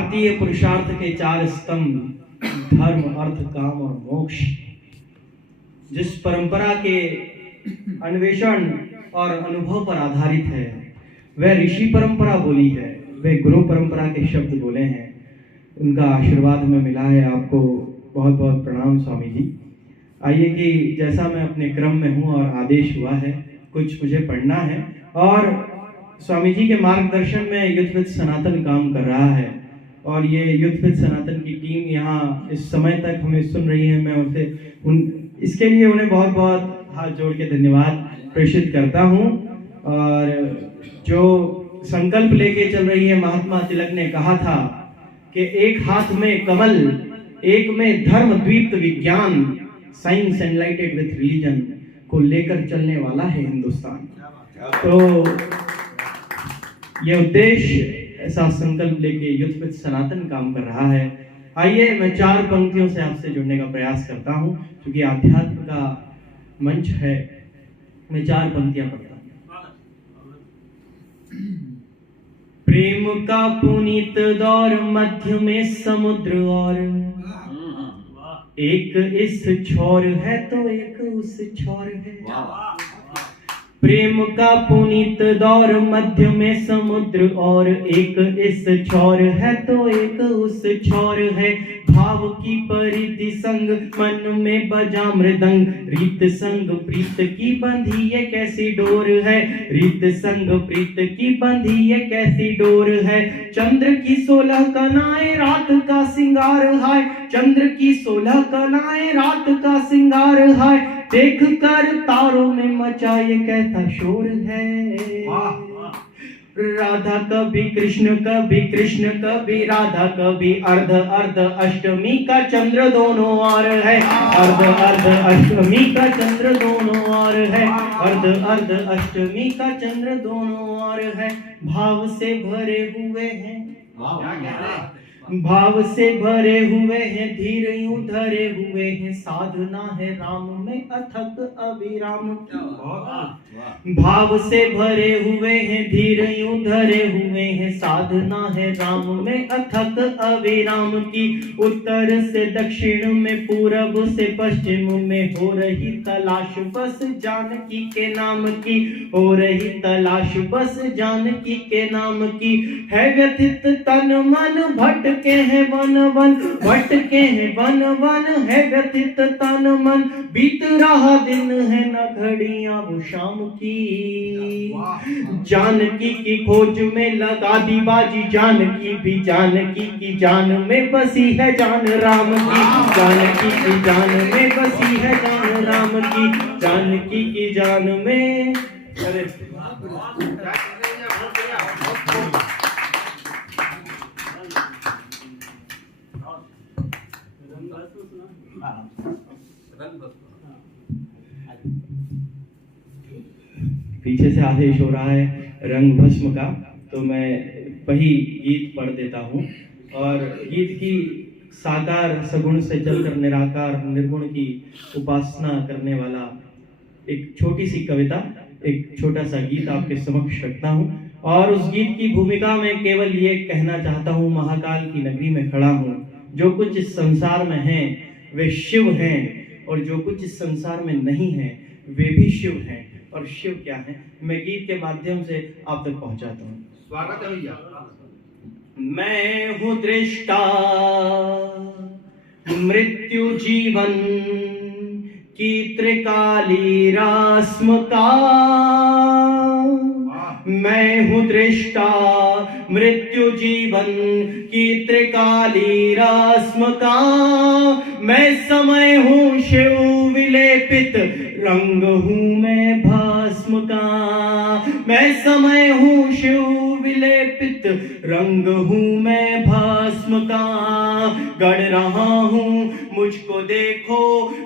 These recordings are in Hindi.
भारतीय पुरुषार्थ के 4 स्तंभ धर्म, अर्थ, काम और मोक्ष जिस परंपरा के अन्वेषण और अनुभव पर आधारित है, वह ऋषि परंपरा बोली है, वे गुरु परंपरा के शब्द बोले हैं। उनका आशीर्वाद हमें मिला है। आपको बहुत बहुत प्रणाम स्वामी जी। आइए कि जैसा मैं अपने क्रम में हूँ और आदेश हुआ है, कुछ मुझे पढ़ना है और स्वामी जी के मार्गदर्शन में युद्ध विद सनातन काम कर रहा है और ये युद्ध विद सनातन की टीम यहाँ इस समय तक हमें सुन रही है। मैं इसके लिए उन्हें बहुत बहुत हाथ जोड़ के धन्यवाद प्रेषित करता हूँ। और जो संकल्प लेके चल रही है, महात्मा तिलक ने कहा था कि एक हाथ में कमल, एक में धर्म द्वीप्त विज्ञान, साइंस एनलाइटेड विथ रिलीजन को लेकर चलने वाला है हिंदुस्तान। तो ये उद्देश्य, ऐसा संकल्प लेके युद्ध विद सनातन काम कर रहा है। आइए मैं 4 पंक्तियों से आपसे जुड़ने का प्रयास करता हूँ, क्योंकि आध्यात्म का मंच है। मैं 4 पंक्तियां पढ़ता हूँ। प्रेम का पुनीत दौर, मध्य में समुद्र और एक इस छोर है तो एक उस छोर है। प्रेम का पुनीत दौर, मध्य में समुद्र और एक इस छोर है तो एक उस छोर है। भाव की परिधि संग मन में बजा मृदंग, रीत संग प्रीत की बंधी ये कैसी डोर है। रीत संग प्रीत की बंधी ये कैसी डोर है। चंद्र की 16 कलाएं रात का सिंगार है। चंद्र की 16 कलाएं रात का सिंगार है। देख कर तारों में मचा ये कैसा शोर है। राधा कभी कृष्ण, कभी कृष्ण कभी राधा, कभी अर्ध अर्ध अष्टमी का चंद्र दोनों ओर है। अर्ध अर्ध अष्टमी का चंद्र दोनों ओर है। अर्ध अर्ध अष्टमी का चंद्र दोनों ओर है। भाव से भरे हुए हैं, भाव से भरे हुए हैं, धीर यूं धरे हुए हैं। साधना है राम में अथक अविराम की। भाव से भरे हुए हैं, धीर यूं धरे हुए हैं। साधना है राम में अथक अविराम की। उत्तर से दक्षिण में, पूरब से पश्चिम में हो रही तलाश बस जानकी के नाम की। हो रही तलाश बस जानकी के नाम की। है व्यथित तन मन, भटके हैं वन वन, भटके हैं वन वन, है व्यथित तन मन। बीत रहा दिन है न घड़ियां वो शाम की। जानकी की खोज में लगा दी बाजी, जानकी भी जानकी की जान में बसी है जान राम की। जानकी की जान में बसी है जान राम की। जानकी की जान में। पीछे से आदेश हो रहा है रंग भस्म का, तो मैं वही गीत पढ़ देता हूँ। और गीत की साकार सगुण से चलकर निराकार निर्गुण की उपासना करने वाला एक छोटी सी कविता, एक छोटा सा गीत आपके समक्ष रखता हूँ। और उस गीत की भूमिका में केवल ये कहना चाहता हूँ, महाकाल की नगरी में खड़ा हूँ। जो कुछ इस संसार में हैं वे शिव हैं, और जो कुछ इस संसार में नहीं है वे भी शिव हैं। और शिव क्या है, मैं गीत के माध्यम से आप तक पहुंचाता हूँ। स्वागत है भैया। मैं हूँ दृष्टा मृत्यु जीवन की त्रिकाली रस्म का। मैं हूँ दृष्टा मृत्यु जीवन की त्रिकाली रस्म का। मैं समय हूँ शिव विलेपित, रंग हूँ मैं भस्म का। मैं समय हूँ शिव विलेपित, रंग हूँ मैं भस्म का। गढ़ रहा हूँ मुझको देखो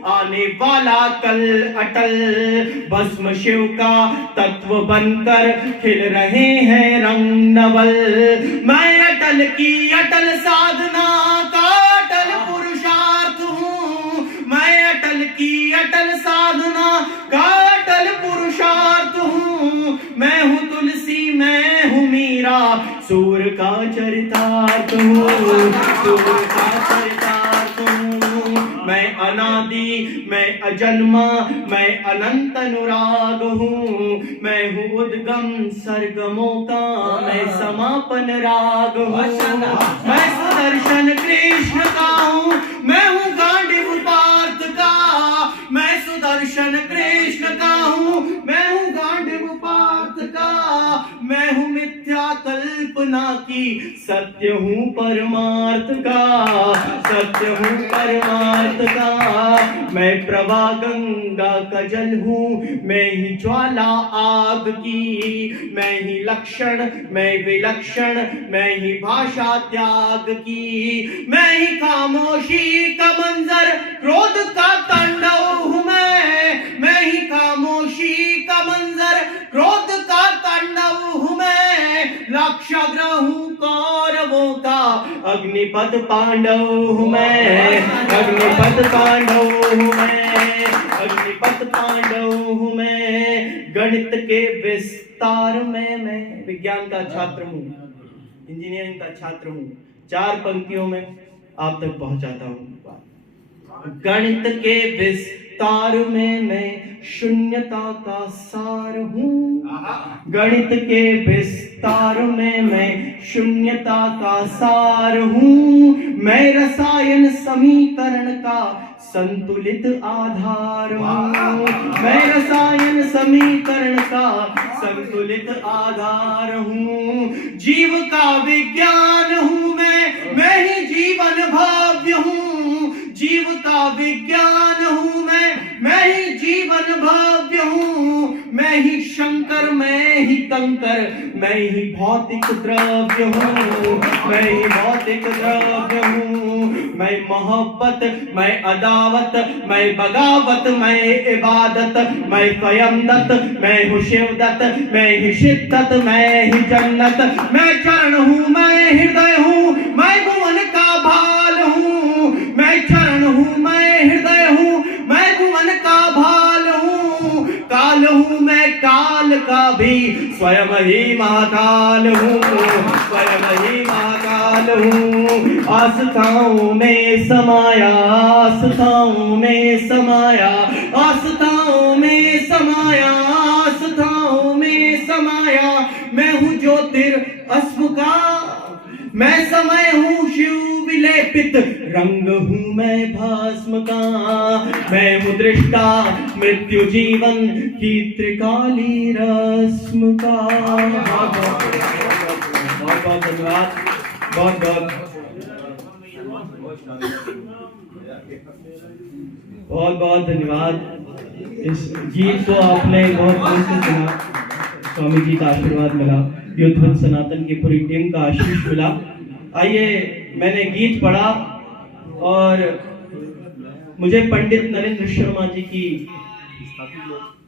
आने वाला कल अटल। भस्म शिव का तत्व बनकर खिल रहे हैं रंग नवल। मैं अटल की अटल साधना का अटल पुरुषार्थ हूँ। मैं अटल की अटल साधना का अटल पुरुषार्थ हूँ। मैं हूँ तुलसी, मैं हूँ मीरा, तेरा सूर का चरितार्थ हूँ, सूर का चरितार्थ हूँ। मैं अनादि, मैं अजन्मा, मैं अनंत अनुराग हूँ। मैं हूँ उद्गम सरगमों का, मैं समापन राग हूँ। मैं सुदर्शन कृष्ण का हूँ, मैं हूँ गांडीव पार्थ का। मैं सुदर्शन कृष्ण का हूँ, मैं हूँ गांडीव पार्थ का। मैं हूँ मिथ्या कल्पना की, सत्य हूँ परमार्थ का, सत्य हूँ परमार्थ का। मैं प्रभा गंगा का जल हूँ, मैं ही ज्वाला आग की। मैं ही लक्षण, मैं विलक्षण, मैं ही भाषा त्याग की। मैं ही खामोशी का मंजर, क्रोध का तांडव हूँ मैं ही खामोशी का मंजर, क्रोध का तांडव हूँ मैं। लाक्षाग्रह हूँ कौरवों का, अग्निपथ पांडव हूँ मैं, अग्निपथ पांडव हूँ मैं, अग्निपथ पांडव हूँ मैं। गणित के विस्तार में मैं विज्ञान का छात्र हूँ, इंजीनियरिंग का छात्र हूँ। 4 पंक्तियों में आप तक पहुंचाता हूँ। गणित के विस्तार में मैं शून्यता का सार हूँ, गणित के विस्तार में मैं शून्यता का सार हूँ। मैं रसायन समीकरण का संतुलित आधार हूँ, मैं रसायन समीकरण का संतुलित आधार हूँ। जीव का विज्ञान हूँ मैं ही जीवन भाव्य हूँ। जीव का विज्ञान हूँ मैं ही जीवन भाव्य हूँ। मैं ही शंकर, मैं ही कंकर, मैं ही भौतिक द्रव्य हूँ, मैं ही भौतिक द्रव्य हूँ। मैं मोहब्बत, मैं अदावत, मैं बगावत, मैं इबादत, मैं स्वयं दत्त, मैं हूँ शिवदत्त, मैं ही शिद्दत, मैं ही जन्नत। मैं चरण हूँ, मैं हृदय हूँ, मैं भुवन का भाल हूँ। मैं चरण हूँ, मैं हृदय हूँ, मैं भुवन का भाल हूँ। काल हूँ मैं काल का भी, स्वयं ही महाकाल हूँ, स्वयं ही महाकाल हूँ। आस्थाओं में समाया, आस्थाओं में समाया, आस्थाओं में समाया, आस्थाओं में समाया। मैं हूँ ज्योतिर्अस्म का, मैं समय हूँ शिव विलेपित, रंग हूँ मैं भस्म का। मैं हूँ दृष्टा मृत्यु जीवन की त्रिकाली रस्म का। बहुत बहुत धन्यवाद, बहुत बहुत धन्यवाद। इस गीत को आपने बहुत मन से सुना, स्वामी जी का आशीर्वाद मिला, युद्धवत सनातन की पूरी टीम का आशीष मिला। आइए, मैंने गीत पढ़ा और मुझे पंडित नरेंद्र शर्मा जी की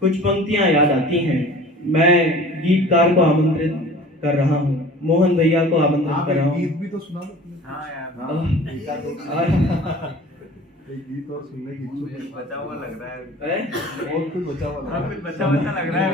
कुछ पंक्तियां याद आती हैं। मैं गीतकार को आमंत्रित कर रहा हूँ, मोहन भैया को आमंत्रित कर रहा हूँ। गीत भी तो सुना दो। हाँ यार, गीत और सुनने की इच्छुक बचा हुआ लग रहा है। और कुछ बचा हुआ लग रहा है।